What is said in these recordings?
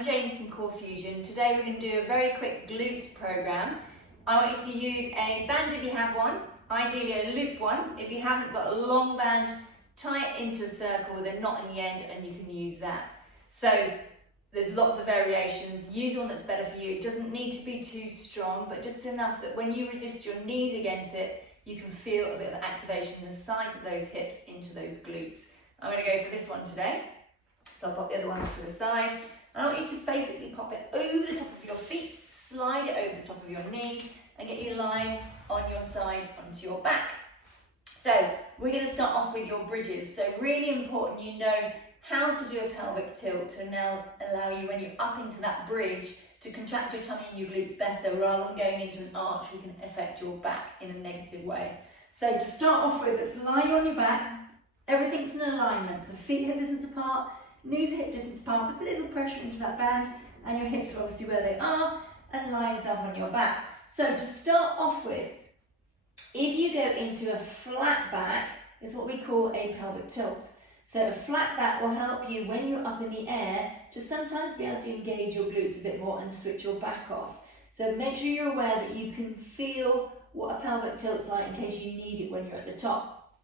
I'm Jane from Core Fusion. Today we're going to do a very quick glute program. I want you to use a band if you have one, ideally a loop one. If you haven't got a long band, tie it into a circle with a knot in the end and you can use that. So there's lots of variations. Use one that's better for you. It doesn't need to be too strong, but just enough that when you resist your knees against it, you can feel a bit of activation in the sides of those hips into those glutes. I'm going to go for this one today. So I'll pop the other ones to the side. I want you to basically pop it over the top of your feet, slide it over the top of your knees, and get you lying on your side onto your back. So we're going to start off with your bridges. So really important you know how to do a pelvic tilt to now allow you, when you're up into that bridge, to contract your tummy and your glutes better rather than going into an arch which can affect your back in a negative way. So to start off with, let's lie you on your back. Everything's in alignment, so feet hip distance apart, knees hip distance apart with a little pressure into that band, and your hips are obviously where they are, and lie yourself on your back. So to start off with, if you go into a flat back, it's what we call a pelvic tilt. So a flat back will help you when you're up in the air to sometimes be able to engage your glutes a bit more and switch your back off. So make sure you're aware that you can feel what a pelvic tilt's like in case you need it when you're at the top.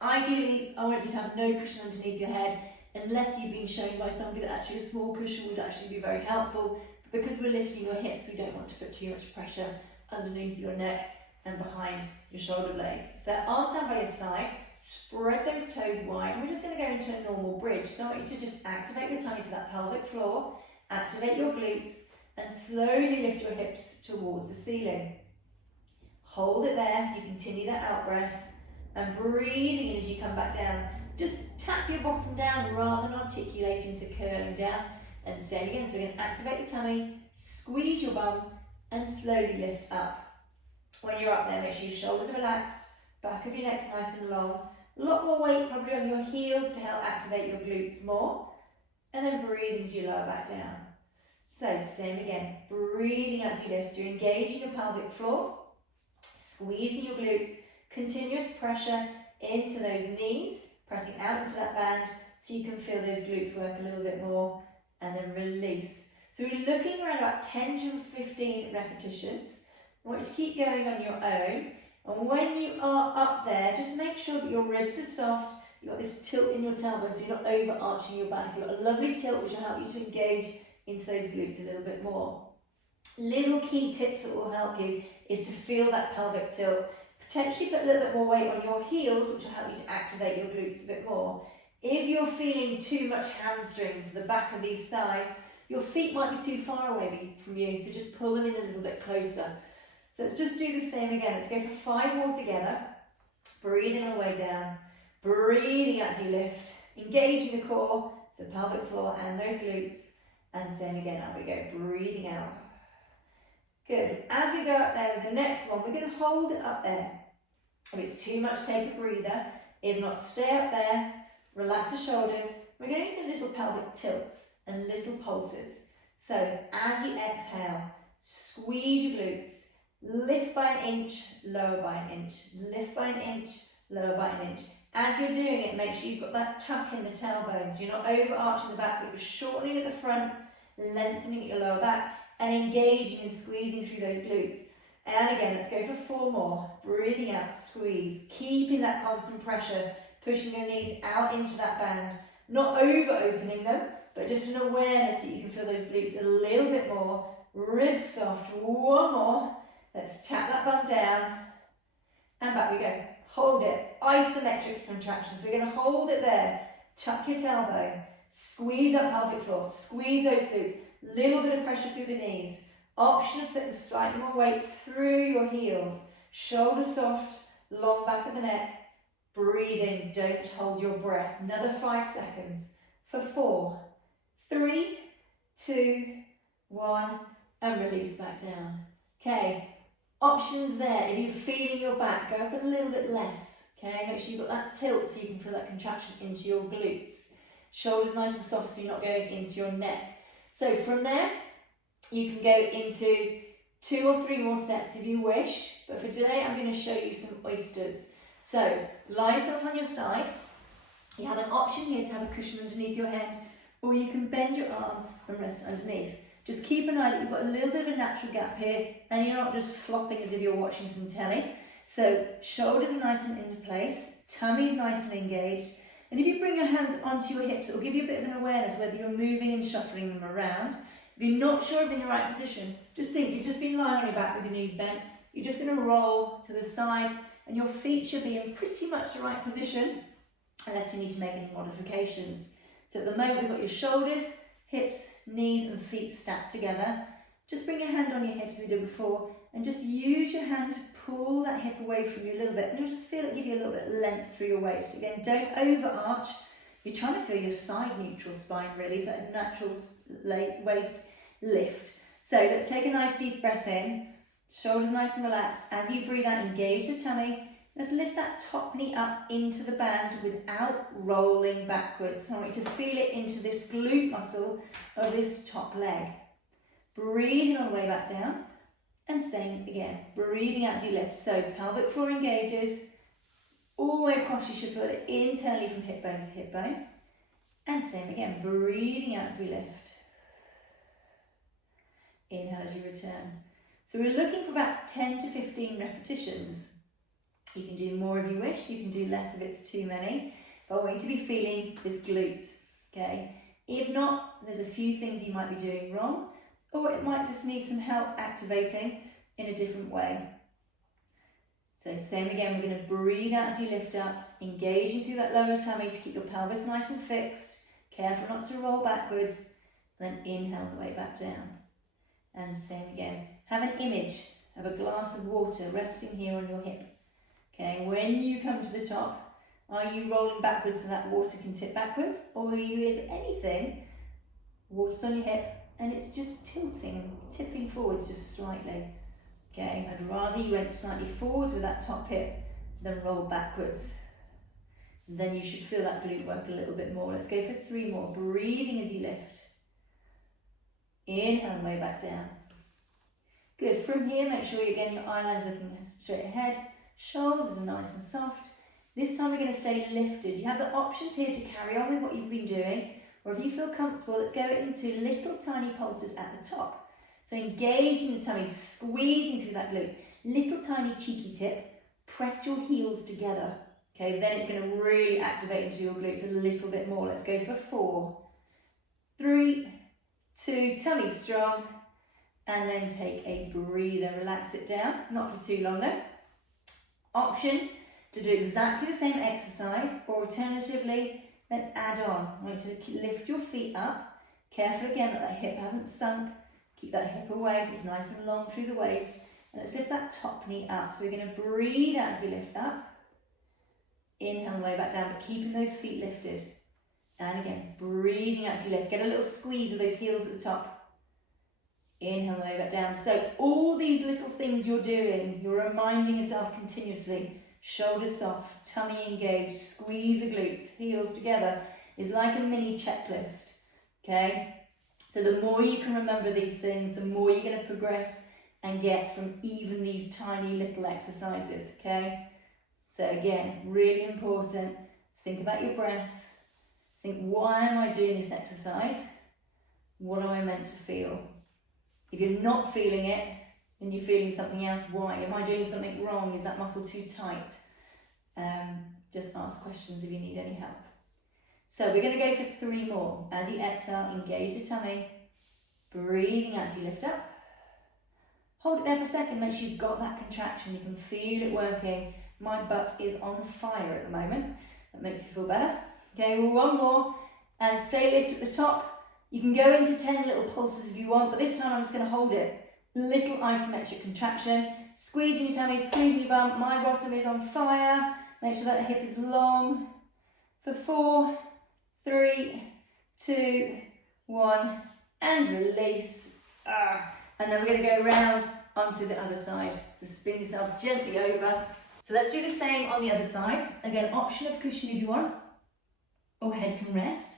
Ideally, I want you to have no cushion underneath your head, unless you've been shown by somebody that actually a small cushion would actually be very helpful. But because we're lifting your hips, we don't want to put too much pressure underneath your neck and behind your shoulder blades. So arms down by your side, spread those toes wide, and we're just going to go into a normal bridge. So I want you to just activate your tummy to that pelvic floor, activate your glutes, and slowly lift your hips towards the ceiling. Hold it there as you continue that out breath, and breathing in as you come back down. Just tap your bottom down rather than articulating, so curling down. And same again, so we're going to activate the tummy, squeeze your bum, and slowly lift up. When you're up there, make sure your shoulders are relaxed, back of your neck's nice and long. A lot more weight probably on your heels to help activate your glutes more. And then breathe into your lower back down. So same again, breathing out as you lift. You're engaging your pelvic floor, squeezing your glutes, continuous pressure into those knees, pressing out into that band so you can feel those glutes work a little bit more, and then release. So we're looking around about 10 to 15 repetitions. I want you to keep going on your own, and when you are up there, just make sure that your ribs are soft. You've got this tilt in your tailbone, so you're not overarching your back. So you've got a lovely tilt which will help you to engage into those glutes a little bit more. Little key tips that will help you is to feel that pelvic tilt. Potentially put a little bit more weight on your heels, which will help you to activate your glutes a bit more. If you're feeling too much hamstrings, the back of these thighs, your feet might be too far away from you, so just pull them in a little bit closer. So let's just do the same again. Let's go for 5 more together. Breathing all the way down, breathing out as you lift, engaging the core, so pelvic floor and those glutes, and same again, out we go, breathing out. Good. As we go up there with the next one, we're going to hold it up there. If it's too much, take a breather. If not, stay up there, relax the shoulders. We're going into little pelvic tilts and little pulses. So as you exhale, squeeze your glutes, lift by an inch, lower by an inch, lift by an inch, lower by an inch. As you're doing it, make sure you've got that tuck in the tailbone, so you're not overarching the back, but you're shortening at the front, lengthening at your lower back, and engaging and squeezing through those glutes. And again, let's go for 4 more. Breathing out, squeeze, keeping that constant pressure, pushing your knees out into that band, not over-opening them, but just an awareness that you can feel those glutes a little bit more. Ribs soft. 1 more. Let's tap that bum down, and back we go. Hold it. Isometric contraction. So we're going to hold it there. Tuck your tailbone. Squeeze up pelvic floor. Squeeze those glutes. Little bit of pressure through the knees. Option of putting slightly more weight through your heels. Shoulders soft, long back of the neck. Breathing, don't hold your breath. Another 5 seconds. For 4, 3, 2, 1, and release back down. Okay, options there. If you're feeling your back, go up a little bit less. Okay, make sure you've got that tilt so you can feel that contraction into your glutes. Shoulders nice and soft so you're not going into your neck. So from there, you can go into 2 or 3 more sets if you wish, but for today I'm going to show you some oysters. So lie yourself on your side. You have an option here to have a cushion underneath your head, or you can bend your arm and rest underneath. Just keep an eye that you've got a little bit of a natural gap here and you're not just flopping as if you're watching some telly. So shoulders are nice and into place, tummy's nice and engaged, and if you bring your hands onto your hips, it will give you a bit of an awareness whether you're moving and shuffling them around. If you're not sure of in the right position, just think you've just been lying on your back with your knees bent. You're just going to roll to the side and your feet should be in pretty much the right position unless you need to make any modifications. So at the moment we've got your shoulders, hips, knees and feet stacked together. Just bring your hand on your hips as we did before and just use your hand to pull that hip away from you a little bit, and you'll just feel it give you a little bit of length through your waist. Again, don't overarch. You're trying to feel your side neutral spine really, so that natural waist lift. So let's take a nice deep breath in, shoulders nice and relaxed. As you breathe out, engage your tummy. Let's lift that top knee up into the band without rolling backwards. I want you to feel it into this glute muscle of this top leg. Breathing all the way back down. And same again, breathing out as you lift. So pelvic floor engages, all the way across you should feel it internally from hip bone to hip bone. And same again, breathing out as we lift. Inhale as you return. So we're looking for about 10 to 15 repetitions. You can do more if you wish, you can do less if it's too many. But I want you to be feeling this glutes, okay? If not, there's a few things you might be doing wrong, or it might just need some help activating in a different way. So same again, we're going to breathe out as you lift up, engaging through that lower tummy to keep your pelvis nice and fixed. Careful not to roll backwards, then inhale the way back down. And same again. Have an image of a glass of water resting here on your hip. Okay, when you come to the top, are you rolling backwards so that water can tip backwards? Or are you, if anything, water's on your hip, and it's just tilting, tipping forwards just slightly. Okay, I'd rather you went slightly forwards with that top hip than roll backwards. Then you should feel that glute work a little bit more. Let's go for 3 more. Breathing as you lift. Inhale the way back down. Good. From here, make sure again your eyelids looking straight ahead. Shoulders are nice and soft. This time we're going to stay lifted. You have the options here to carry on with what you've been doing, or if you feel comfortable, let's go into little tiny pulses at the top. So engaging the tummy, squeezing through that glute. Little tiny cheeky tip, press your heels together. Okay, then it's going to really activate into your glutes a little bit more. Let's go for 4, 3, 2, tummy strong, and then take a breather, relax it down, not for too long though. Option to do exactly the same exercise, or alternatively, let's add on. I want you to lift your feet up, careful again that that hip hasn't sunk, keep that hip away so it's nice and long through the waist, and let's lift that top knee up. So we're going to breathe as we lift up, inhale the way back down, but keeping those feet lifted. And again, breathing as you lift, get a little squeeze of those heels at the top. Inhale the way back down. So all these little things you're doing, you're reminding yourself continuously, shoulders soft, tummy engaged, squeeze the glutes, heels together, is like a mini checklist, okay? So the more you can remember these things, the more you're going to progress and get from even these tiny little exercises, okay? So again, really important, think about your breath, think, why am I doing this exercise? What am I meant to feel? If you're not feeling it and you're feeling something else, why? Am I doing something wrong? Is that muscle too tight? Just ask questions if you need any help. So we're going to go for 3 more. As you exhale, engage your tummy. Breathing as you lift up. Hold it there for a second. Make sure you've got that contraction. You can feel it working. My butt is on fire at the moment. That makes you feel better. Okay, well, 1 more. And stay lifted at the top. You can go into 10 little pulses if you want, but this time I'm just going to hold it. Little isometric contraction. Squeezing your tummy, squeezing your bum. My bottom is on fire. Make sure that the hip is long. For 4, 3, 2, 1. And release. And then we're going to go around onto the other side. So spin yourself gently over. So let's do the same on the other side. Again, option of cushion if you want, or head can rest.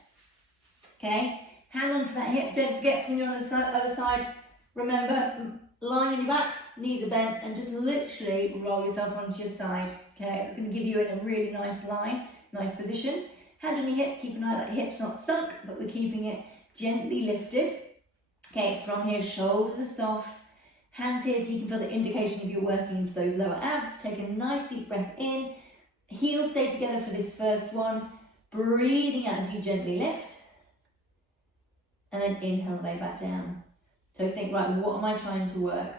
Okay, hand onto that hip. Don't forget from your other side, remember, lying on your back, knees are bent, and just literally roll yourself onto your side. Okay, it's going to give you in a really nice line, nice position. Hand on your hip, keep an eye that hip's not sunk, but we're keeping it gently lifted. Okay, from here, shoulders are soft. Hands here so you can feel the indication if you're working into those lower abs. Take a nice deep breath in. Heels stay together for this first one. Breathing out as you gently lift. And then inhale the way back down. So think, right, what am I trying to work?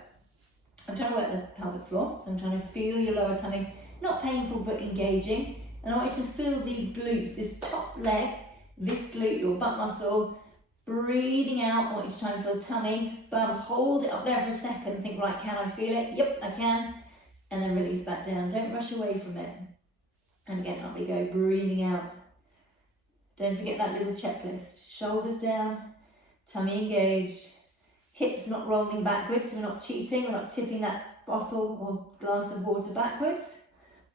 I'm trying to work the pelvic floor. So I'm trying to feel your lower tummy. Not painful, but engaging. And I want you to feel these glutes, this top leg, this glute, your butt muscle. Breathing out, I want you to try and feel tummy, but hold it up there for a second. Think, right, can I feel it? Yep, I can. And then release back down. Don't rush away from it. And again, up we go, breathing out. Don't forget that little checklist. Shoulders down, tummy engaged, hips not rolling backwards, so we're not cheating, we're not tipping that bottle or glass of water backwards.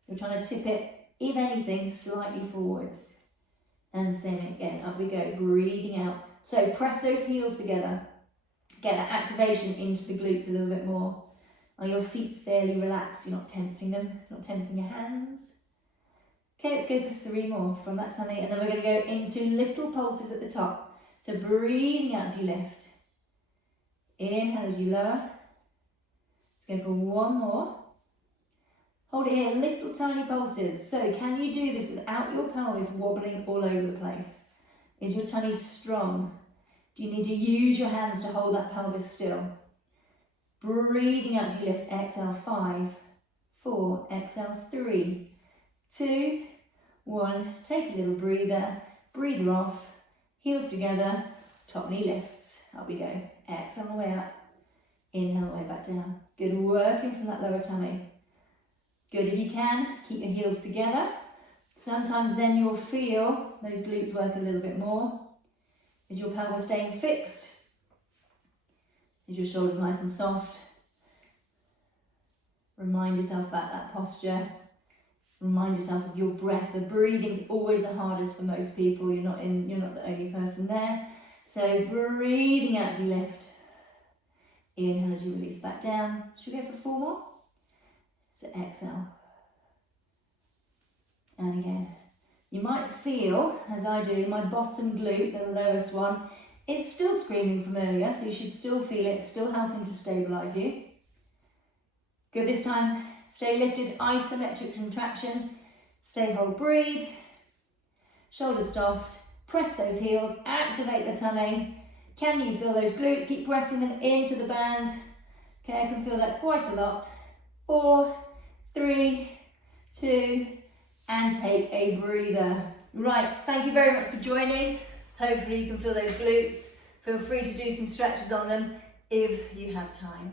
We're trying to tip it, if anything, slightly forwards. And same again, up we go, breathing out. So press those heels together. Get that activation into the glutes a little bit more. Are your feet fairly relaxed? You're not tensing them, not tensing your hands. Okay, let's go for 3 more from that tummy, and then we're going to go into little pulses at the top. So breathing out as you lift. Inhale as you lower. Let's go for 1 more. Hold it here, little tiny pulses. So can you do this without your pelvis wobbling all over the place? Is your tummy strong? Do you need to use your hands to hold that pelvis still? Breathing out as you lift. Exhale, 5, 4, exhale, 3, 2, 1. Take a little breather. Breather off. Heels together. Top knee lifts. Up we go. Exhale the way up. Inhale the way back down. Good, working from that lower tummy. Good, if you can, keep your heels together. Sometimes then you'll feel those glutes work a little bit more. Is your pelvis staying fixed? Is your shoulders nice and soft? Remind yourself about that posture. Remind yourself of your breath. The breathing is always the hardest for most people. You're not the only person there. So breathing out as you lift. Inhale as you release back down. Should we go for 4 more? So exhale. And again. You might feel, as I do, my bottom glute, the lowest one, it's still screaming from earlier, so you should still feel it, still helping to stabilise you. Good, this time, stay lifted, isometric contraction, stay hold, breathe, shoulders soft, press those heels, activate the tummy. Can you feel those glutes? Keep pressing them into the band. Okay, I can feel that quite a lot. 4, 3, 2, and take a breather. Right, thank you very much for joining. Hopefully you can feel those glutes. Feel free to do some stretches on them if you have time.